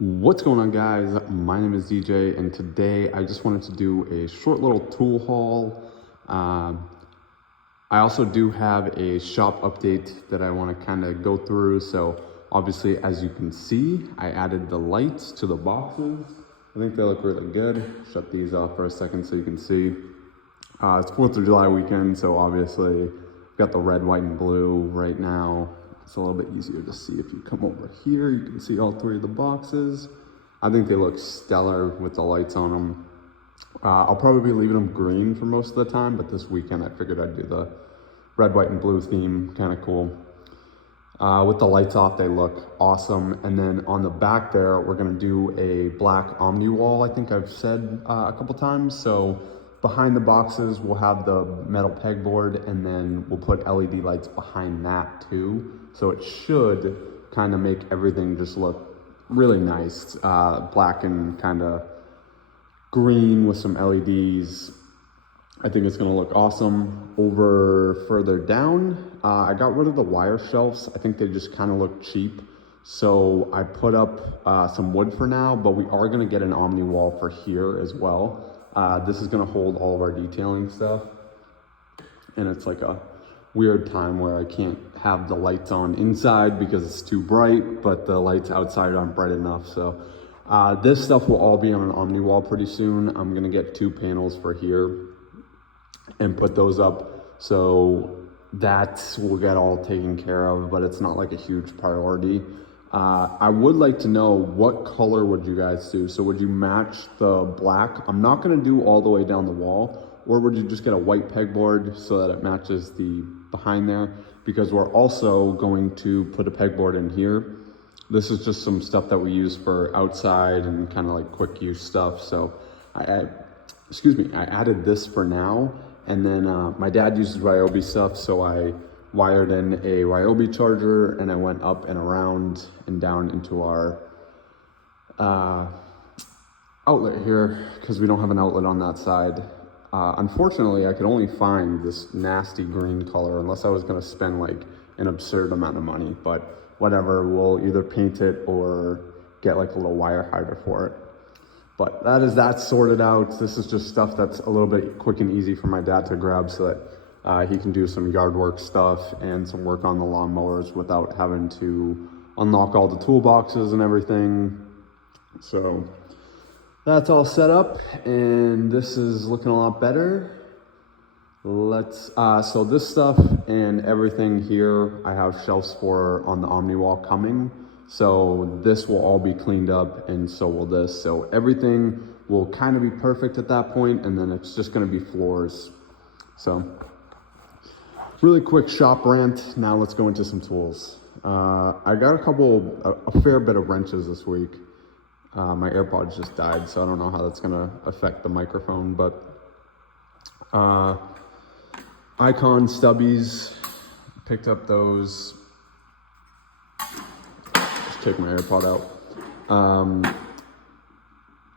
What's going on, guys? My name is DJ, and today I just wanted to do a short little tool haul. I also do have a shop update that I want to kind of go through. So obviously, as you can see, I added the lights to the boxes. I think they look really good. Shut these off for a second so you can see. It's 4th of July weekend, so obviously got the red, white, and blue right now. It's a little bit easier to see if you come over here. You can see all three of the boxes. I think they look stellar with the lights on them. I'll probably be leaving them green for most of the time, but this weekend I figured I'd do the red, white, and blue theme. Kind of cool. With the lights off, they look awesome. And then on the back there, we're gonna do a black Omni wall, I think I've said a couple times. So behind the boxes, we'll have the metal pegboard, and then we'll put LED lights behind that too. So it should kind of make everything just look really nice. Black and kind of green with some LEDs. I think it's gonna look awesome. Over further down, I got rid of the wire shelves. I think they just kind of look cheap. So I put up some wood for now, but we are gonna get an Omni wall for here as well. This is gonna hold all of our detailing stuff. And it's like a weird time where I can't have the lights on inside because it's too bright, but the lights outside aren't bright enough. So this stuff will all be on an Omni wall pretty soon. I'm gonna get 2 panels for here and put those up. So that will get all taken care of, but it's not like a huge priority. I would like to know, what color would you guys do? So would you match the black? I'm not gonna do all the way down the wall, or would you just get a white pegboard so that it matches the behind there? Because we're also going to put a pegboard in here. This is just some stuff that we use for outside and kind of like quick use stuff. So I added this for now. And then my dad uses Ryobi stuff, so I wired in a Ryobi charger, and I went up and around and down into our outlet here, because we don't have an outlet on that side. Unfortunately, I could only find this nasty green color, unless I was gonna spend like an absurd amount of money, but whatever, we'll either paint it or get like a little wire hider for it. But that is that sorted out. This is just stuff that's a little bit quick and easy for my dad to grab so that he can do some yard work stuff and some work on the lawnmowers without having to unlock all the toolboxes and everything. So that's all set up, and this is looking a lot better. So this stuff and everything here, I have shelves for on the Omni wall coming. So this will all be cleaned up, and so will this. So everything will kind of be perfect at that point, and then it's just gonna be floors. So really quick shop rant. Now let's go into some tools. I got a fair bit of wrenches this week. My AirPods just died, so I don't know how that's gonna affect the microphone, but Icon stubbies, picked up those. Just take my AirPod out.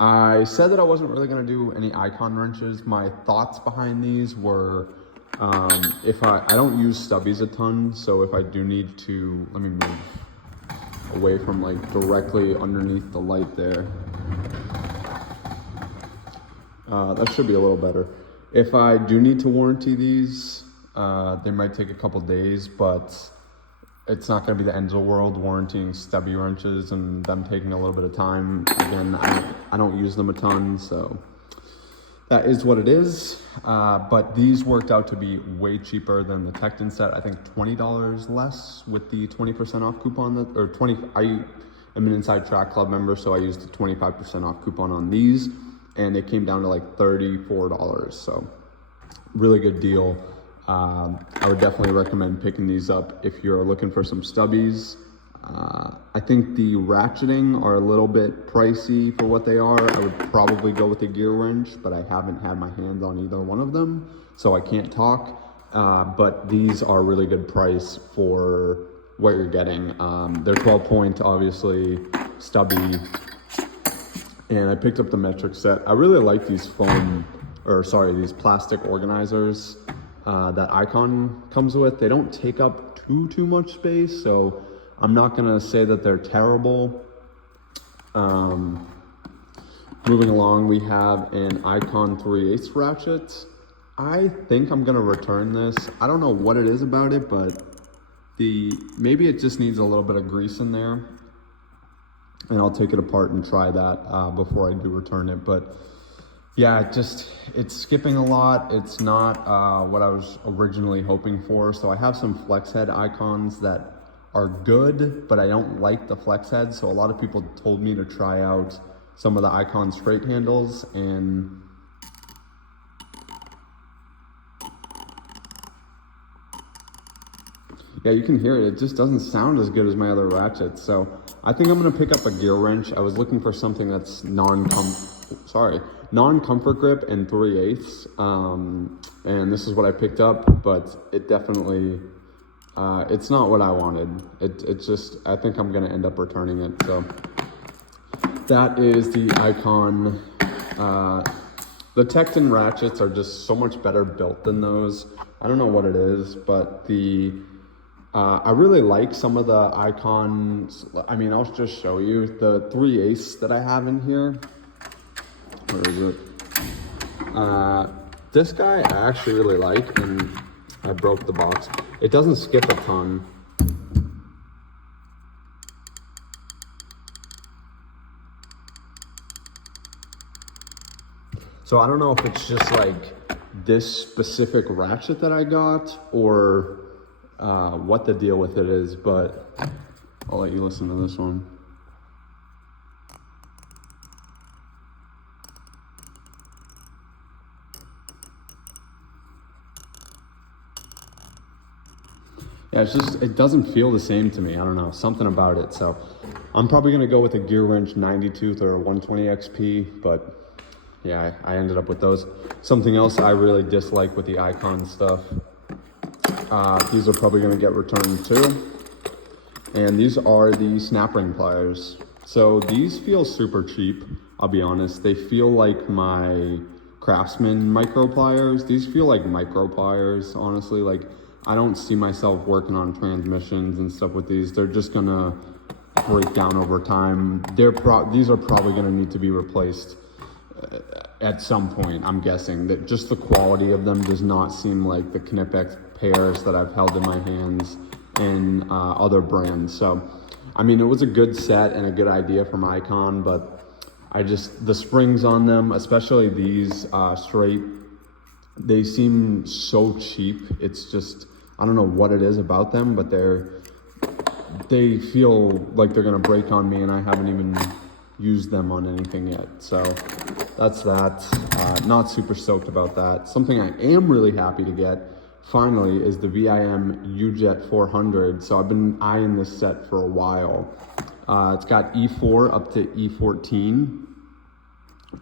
I said that I wasn't really gonna do any Icon wrenches. My thoughts behind these were, if I don't use stubbies a ton, so if I do need to, let me move away from like directly underneath the light there. That should be a little better. If I do need to warranty these, they might take a couple days, but it's not going to be the end of the world warranting stubby wrenches and them taking a little bit of time. Again, I don't use them a ton, so that is what it is. But these worked out to be way cheaper than the Tecton set. I think $20 less with the 20% off coupon, I am an Inside Track Club member, so I used a 25% off coupon on these, and it came down to like $34. So really good deal. I would definitely recommend picking these up if you're looking for some stubbies. I think the ratcheting are a little bit pricey for what they are. I would probably go with a gear wrench, but I haven't had my hands on either one of them, so I can't talk. But these are really good price for what you're getting. They're 12-point, obviously, stubby. And I picked up the metric set. I really like these these plastic organizers that Icon comes with. They don't take up too much space, so I'm not gonna say that they're terrible. Moving along, we have an Icon 3/8 ratchet. I think I'm gonna return this. I don't know what it is about it, but maybe it just needs a little bit of grease in there. And I'll take it apart and try that before I do return it. But yeah, it's skipping a lot. It's not what I was originally hoping for. So I have some flex head icons that are good, but I don't like the flex head. So a lot of people told me to try out some of the Icon straight handles, and yeah, you can hear it. It just doesn't sound as good as my other ratchets. So I think I'm gonna pick up a gear wrench. I was looking for something that's non-comfort grip and 3/8. And this is what I picked up, but it definitely, it's not what I wanted. It's just, I think I'm gonna end up returning it. So that is the Icon. The Tecton ratchets are just so much better built than those. I don't know what it is, but I really like some of the Icons. I mean, I'll just show you the 3/8 that I have in here. Where is it? This guy I actually really like, and I broke the box. It doesn't skip a ton. So I don't know if it's just like this specific ratchet that I got, or what the deal with it is, but I'll let you listen to this one. Yeah, it doesn't feel the same to me. I don't know, something about it. So I'm probably gonna go with a gear wrench 90 tooth or a 120 XP, but yeah, I ended up with those. Something else I really dislike with the Icon stuff, these are probably gonna get returned too. And these are the snap ring pliers. So these feel super cheap, I'll be honest. They feel like my Craftsman micro pliers. These feel like micro pliers, honestly. Like, I don't see myself working on transmissions and stuff with these. They're just gonna break down over time. These are probably gonna need to be replaced at some point, I'm guessing. That just the quality of them does not seem like the Knipex pairs that I've held in my hands in other brands. So, I mean, it was a good set and a good idea from Icon, but the springs on them, especially these straight, they seem so cheap. It's just, I don't know what it is about them, but they feel like they're gonna break on me, and I haven't even used them on anything yet. So that's that. Not super stoked about that. Something I am really happy to get finally is the VIM UJet 400. So I've been eyeing this set for a while. It's got E4 up to E14,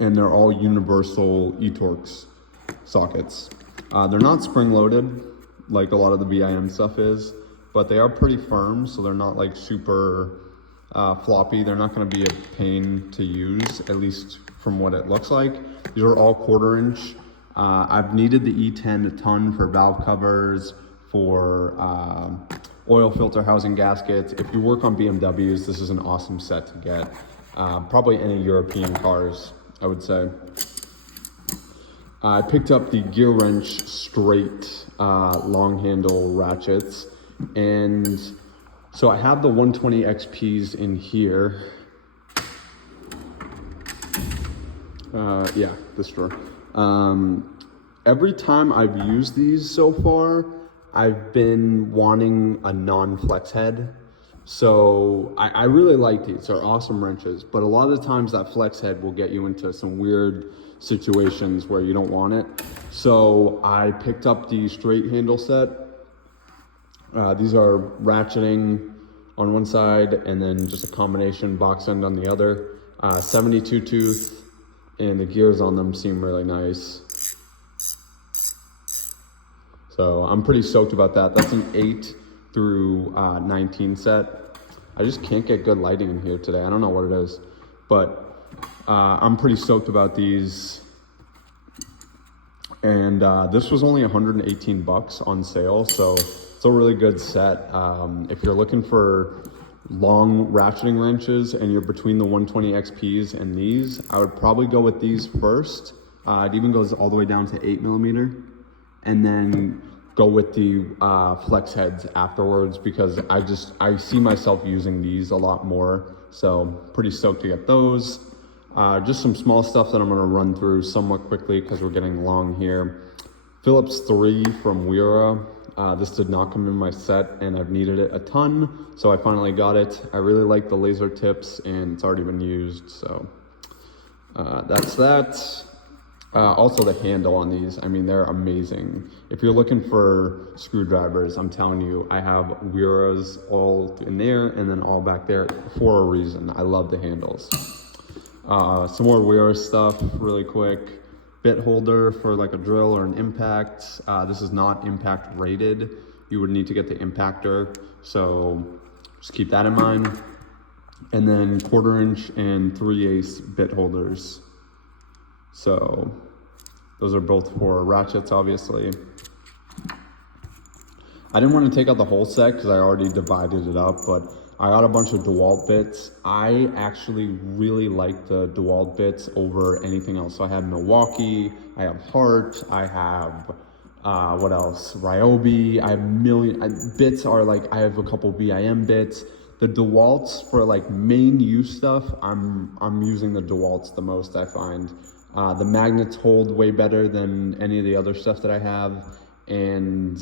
and they're all universal eTorx sockets. They're not spring loaded like a lot of the VIM stuff is, but they are pretty firm, so they're not like super floppy. They're not going to be a pain to use, at least from what it looks like. These are all 1/4 inch. I've needed the E10 a ton for valve covers, for oil filter housing gaskets. If you work on BMWs, this is an awesome set to get. Probably any European cars, I would say. I picked up the gear wrench straight long handle ratchets, and so I have the 120 XPs in here. Yeah, this drawer. Every time I've used these so far, I've been wanting a non-flex head. So I really like these. They're awesome wrenches, but a lot of the times that flex head will get you into some weird situations where you don't want it. So I picked up the straight handle set. These are ratcheting on one side and then just a combination box end on the other. 72 tooth, and the gears on them seem really nice. So I'm pretty stoked about that. That's an 8 through 19 set. I just can't get good lighting in here today. I don't know what it is, but I'm pretty stoked about these. And this was only 118 bucks on sale, so it's a really good set. If you're looking for long ratcheting wrenches and you're between the 120 XPs and these, I would probably go with these first. It even goes all the way down to 8mm, and then go with the flex heads afterwards, because I see myself using these a lot more. So pretty stoked to get those. Just some small stuff that I'm gonna run through somewhat quickly because we're getting long here. Phillips 3 from Wera. This did not come in my set and I've needed it a ton, so I finally got it. I really like the laser tips and it's already been used, so that's that. Also the handle on these, I mean, they're amazing. If you're looking for screwdrivers, I'm telling you, I have Wera's all in there and then all back there for a reason. I love the handles. Some more Wera stuff really quick. Bit holder for like a drill or an impact. This is not impact rated. You would need to get the impactor, so just keep that in mind. And then 1/4 inch and 3/8 bit holders. So those are both for ratchets, obviously. I didn't want to take out the whole set because I already divided it up, but I got a bunch of DeWalt bits. I actually really like the DeWalt bits over anything else. So I have Milwaukee, I have Hart, I have, what else? Ryobi, I have bits are like, I have a couple VIM bits. The DeWalts for like main use stuff, I'm using the DeWalts the most, I find. The magnets hold way better than any of the other stuff that I have, and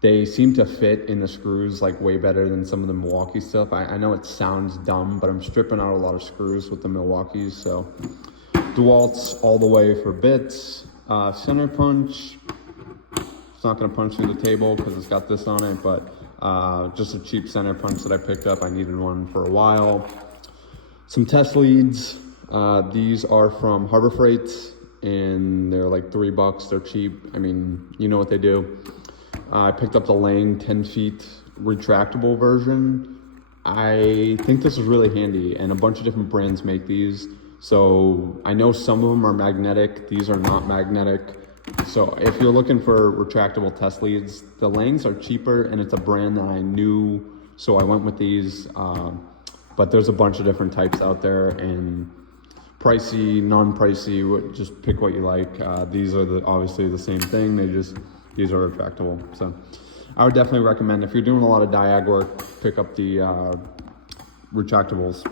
they seem to fit in the screws like way better than some of the Milwaukee stuff. I know it sounds dumb, but I'm stripping out a lot of screws with the Milwaukees, so DeWalt's all the way for bits. Center punch, it's not gonna punch through the table because it's got this on it, but just a cheap center punch that I picked up. I needed one for a while. Some test leads. These are from Harbor Freight and they're like $3. They're cheap. I mean, you know what they do. I picked up the Lang 10 feet retractable version. I think this is really handy, and a bunch of different brands make these. So I know some of them are magnetic. These are not magnetic. So if you're looking for retractable test leads, the Langs are cheaper, and it's a brand that I knew, so I went with these. But there's a bunch of different types out there, and pricey, non-pricey, just pick what you like. These are obviously the same thing. These are retractable. So I would definitely recommend, if you're doing a lot of diag work, pick up the retractables.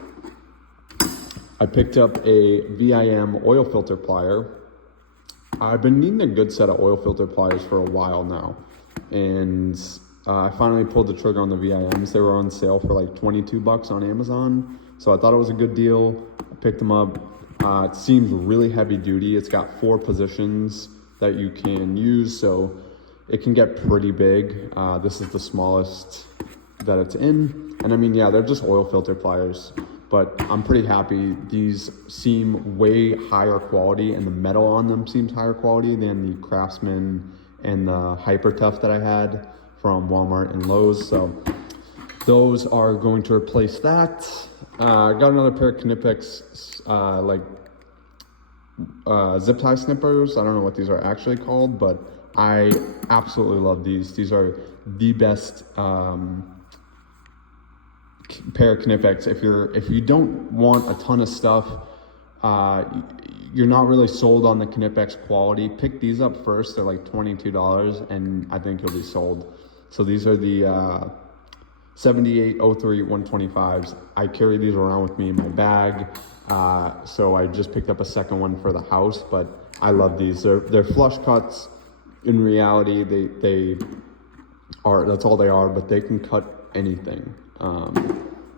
I picked up a VIM oil filter plier. I've been needing a good set of oil filter pliers for a while now, and I finally pulled the trigger on the VIMs. They were on sale for like $22 on Amazon, so I thought it was a good deal. I picked them up. It seems really heavy duty. It's got 4 positions that you can use, so it can get pretty big. This is the smallest that it's in. And I mean, yeah, they're just oil filter pliers, but I'm pretty happy. These seem way higher quality, and the metal on them seems higher quality than the Craftsman and the Hyper Tough that I had from Walmart and Lowe's. So those are going to replace that. I got another pair of Knipex zip tie snippers. I don't know what these are actually called, but I absolutely love these. These are the best pair of Knipex. If you don't want a ton of stuff, you're not really sold on the Knipex quality, pick these up first. They're like $22, and I think you'll be sold. So these are the 7803 125s. I carry these around with me in my bag. So I just picked up a second one for the house, but I love these. They're flush cuts. In reality, they are, that's all they are, but they can cut anything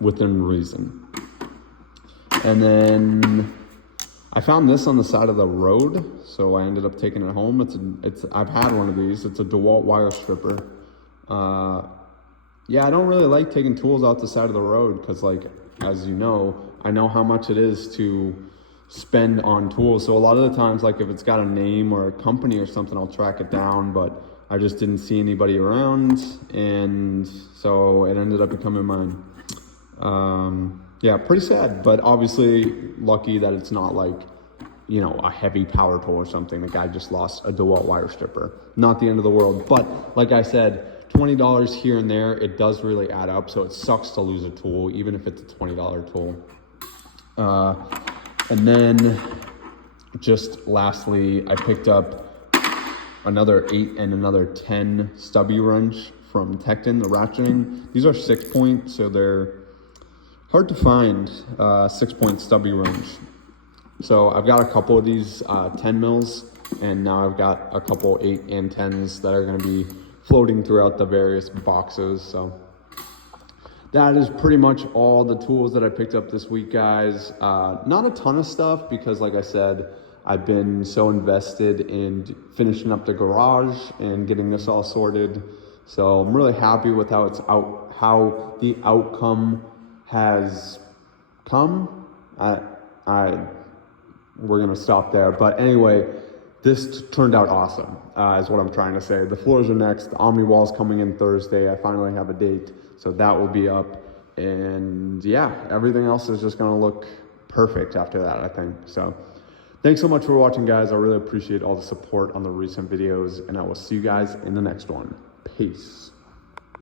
within reason. And then I found this on the side of the road, so I ended up taking it home. I've had one of these. It's a DeWalt wire stripper. Yeah, I don't really like taking tools out the side of the road because, like, as you know, I know how much it is to spend on tools. So a lot of the times, like if it's got a name or a company or something, I'll track it down, but I just didn't see anybody around, and so it ended up becoming mine. Yeah, pretty sad, but obviously lucky that it's not like, you know, a heavy power tool or something. The guy just lost a DeWalt wire stripper. Not the end of the world, but like I said, $20 here and there, it does really add up. So it sucks to lose a tool, even if it's a $20 tool. And then just lastly, I picked up another 8 and another 10 stubby wrench from Tecton, the ratcheting. These are 6-point, so they're hard to find, 6-point stubby wrench. So I've got a couple of these 10 mils, and now I've got a couple 8 and 10s that are gonna be floating throughout the various boxes. So that is pretty much all the tools that I picked up this week, guys. Not a ton of stuff because, like I said, I've been so invested in finishing up the garage and getting this all sorted. So I'm really happy with how the outcome has come. We're gonna stop there. But anyway, this turned out awesome, is what I'm trying to say. The floors are next. The Omni wall's coming in Thursday. I finally have a date, so that will be up. And yeah, everything else is just gonna look perfect after that, I think. So thanks so much for watching, guys. I really appreciate all the support on the recent videos, and I will see you guys in the next one. Peace.